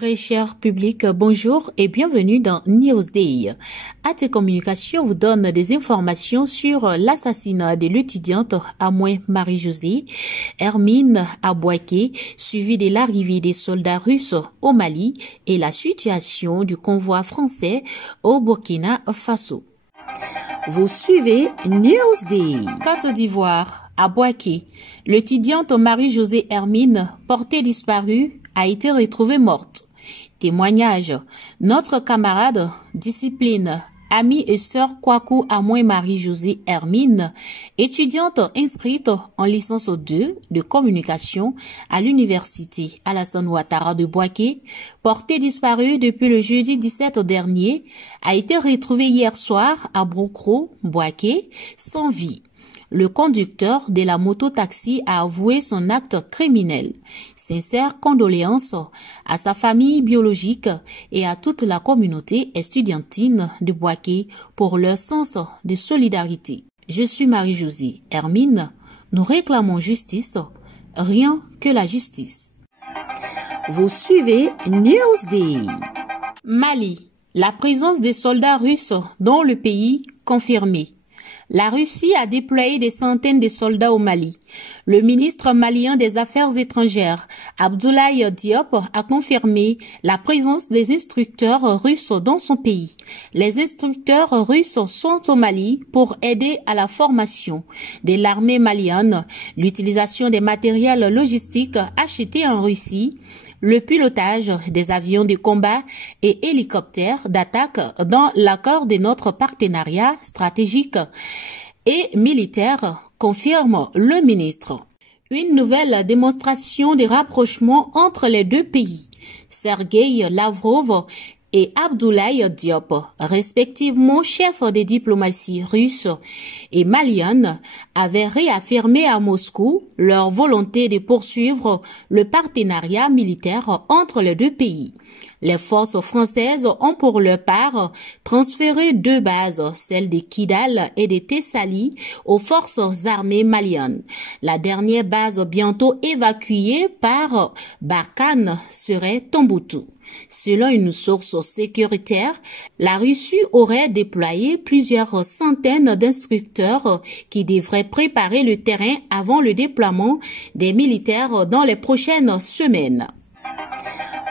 Très cher public, bonjour et bienvenue dans Newsday. AT Communication vous donne des informations sur l'assassinat de l'étudiante Amouin Marie-Josée Hermine à Boaké, suivi de l'arrivée des soldats russes au Mali et la situation du convoi français au Burkina Faso. Vous suivez Newsday. Côte d'Ivoire, à Boaké, l'étudiante Marie-Josée Hermine, portée disparue, a été retrouvée morte. Témoignage. Notre camarade, discipline, amie et sœur Kwaku Amouin Marie-Josée Hermine, étudiante inscrite en licence 2 de communication à l'université Alassane Ouattara de Boaké, portée disparue depuis le jeudi 17 dernier, a été retrouvée hier soir à Brocro, Boaké, sans vie. Le conducteur de la moto-taxi a avoué son acte criminel. Sincères condoléances à sa famille biologique et à toute la communauté estudiantine de Boaké pour leur sens de solidarité. Je suis Marie-Josée Hermine. Nous réclamons justice, rien que la justice. Vous suivez Newsday. Mali. La présence des soldats russes dans le pays confirmée. La Russie a déployé des centaines de soldats au Mali. Le ministre malien des Affaires étrangères, Abdoulaye Diop, a confirmé la présence des instructeurs russes dans son pays. Les instructeurs russes sont au Mali pour aider à la formation de l'armée malienne, l'utilisation des matériels logistiques achetés en Russie, le pilotage des avions de combat et hélicoptères d'attaque dans l'accord de notre partenariat stratégique et militaire, confirme le ministre. Une nouvelle démonstration de rapprochement entre les deux pays. Sergueï Lavrov et Abdoulaye Diop, respectivement chefs de diplomatie russe et malienne, avaient réaffirmé à Moscou leur volonté de poursuivre le partenariat militaire entre les deux pays. Les forces françaises ont pour leur part transféré 2 bases, celles de Kidal et de Tessali, aux forces armées maliennes. La dernière base bientôt évacuée par Barkhane serait Tombouctou. Selon une source sécuritaire, la Russie aurait déployé plusieurs centaines d'instructeurs qui devraient préparer le terrain avant le déploiement des militaires dans les prochaines semaines.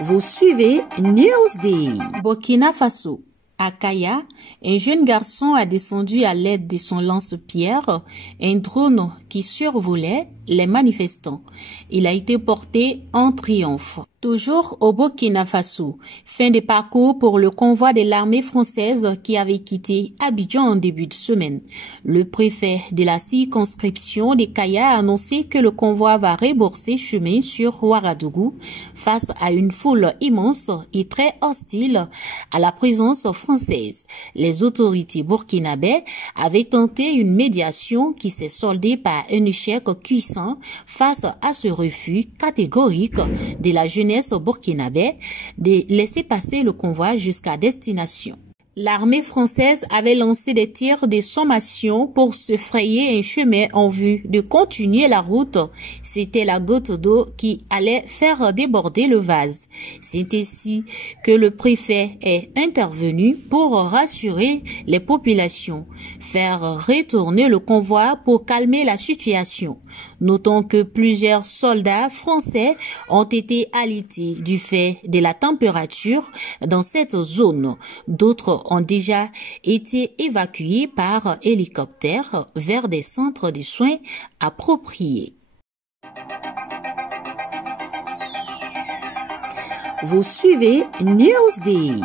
Vous suivez Newsday. Burkina Faso. À Kaya, un jeune garçon a descendu à l'aide de son lance-pierre un drone qui survolait les manifestants. Il a été porté en triomphe. Toujours au Burkina Faso, fin de parcours pour le convoi de l'armée française qui avait quitté Abidjan en début de semaine. Le préfet de la circonscription de Kaya a annoncé que le convoi va rebourser chemin sur Ouagadougou face à une foule immense et très hostile à la présence française. Les autorités burkinabées avaient tenté une médiation qui s'est soldée par un échec cuisant face à ce refus catégorique de la jeunesse burkinabé de laisser passer le convoi jusqu'à destination. L'armée française avait lancé des tirs de sommation pour se frayer un chemin en vue de continuer la route. C'était la goutte d'eau qui allait faire déborder le vase. C'est ainsi que le préfet est intervenu pour rassurer les populations, faire retourner le convoi pour calmer la situation. Notons que plusieurs soldats français ont été alités du fait de la température dans cette zone. D'autres ont déjà été évacués par hélicoptère vers des centres de soins appropriés. Vous suivez Newsday.